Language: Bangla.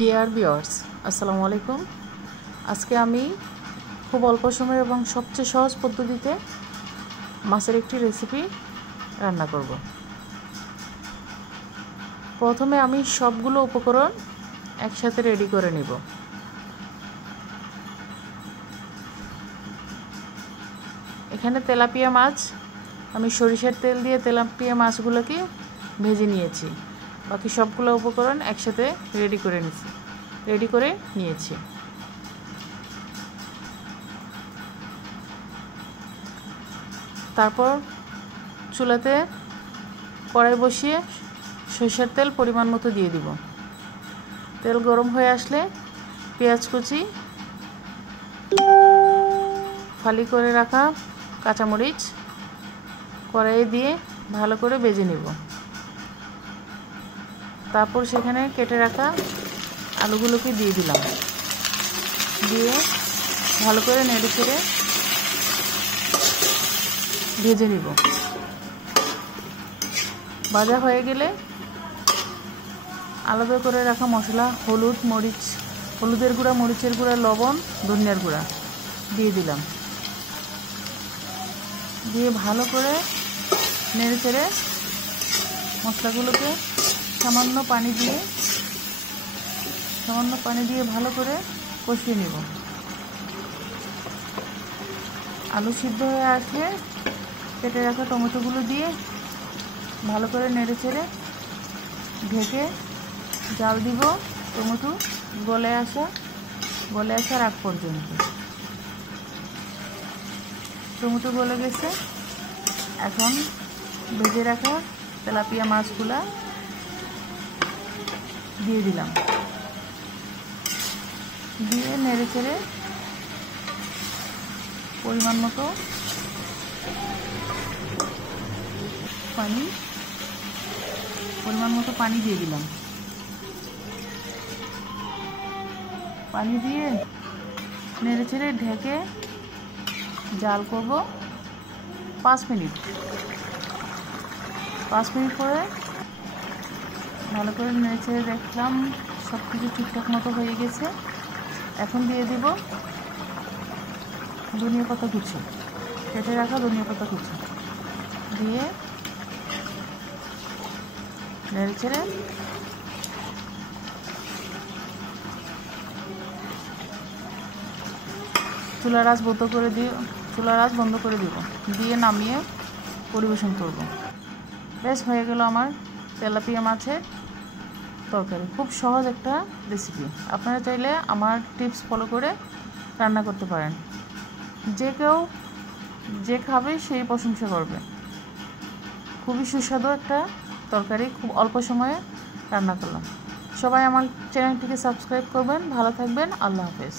ডিয়ার ভিউয়ার্স, আসসালামু আলাইকুম। আজকে আমি খুব অল্প সময় এবং সবচেয়ে সহজ পদ্ধতিতে মাছের একটি রেসিপি রান্না করব। প্রথমে আমি সবগুলো উপকরণ একসাথে রেডি করে নিব। এখানে তেলাপিয়া মাছ, আমি সরিষার তেল দিয়ে তেলাপিয়া মাছগুলোকে ভেজে নিয়েছি। বাকি সবগুলো উপকরণ একসাথে রেডি করে নিয়েছি। তারপর চুলাতে কড়াই বসিয়ে সরিষার তেল পরিমাণ মতো দিয়ে দিব। তেল গরম হয়ে আসলে পেঁয়াজ কুচি, ফালি করে রাখা কাঁচামরিচ কড়াইয়ে দিয়ে ভালো করে ভেজে নেব। তারপর সেখানে কেটে রাখা আলুগুলোকে দিয়ে দিলাম। দিয়ে ভালো করে নেড়ে চেড়ে ভেজে নিব। ভাজা হয়ে গেলে আলাদা করে রাখা মশলা, হলুদের গুঁড়া, মরিচের গুঁড়া, লবণ, ধনিয়ার গুঁড়া দিয়ে দিলাম। দিয়ে ভালো করে নেড়ে চেড়ে মশলাগুলোকে সামান্য পানি দিয়ে ভালো করে কষিয়ে নেব। আলু সিদ্ধ হয়ে আসলে কেটে রাখা টমেটোগুলো দিয়ে ভালো করে নেড়ে চেড়ে ঢেকে জাল দিব। টমেটো গলে আসার আগ পর্যন্ত। টমেটো গলে গেছে, এখন ভেজে রাখা তেলাপিয়া মাছগুলা দিয়ে দিলাম। দিয়ে নেড়ে চেড়ে পরিমাণ মতো পানি দিয়ে দিলাম। পানি দিয়ে নেড়ে চেড়ে ঢেকে জাল করব 5 মিনিট। 5 মিনিট পরে ভালো করে নেড়ে চেড়ে দেখলাম সব কিছু ঠিকঠাক মতো হয়ে গেছে। এখন দিয়ে দিব ধনিয়া পাতা কুচি, কেটে রাখা ধনিয়া পাতা কুচি দিয়ে নেড়ে চেড়ে চুলার আঁচ বন্ধ করে দিব। দিয়ে নামিয়ে পরিবেশন করব। বেশ হয়ে গেল আমার তেলাপিয়া মাছের তরকারি। খুব সহজ একটা রেসিপি। আপনারা চাইলে আমার টিপস ফলো করে রান্না করতে পারেন। যে খাবে সেই প্রশংসা করবে। খুবই সুস্বাদু একটা তরকারি, খুব অল্প সময়ে রান্না করলাম। সবাই আমার চ্যানেলটিকে সাবস্ক্রাইব করবেন। ভালো থাকবেন। আল্লাহ হাফেজ।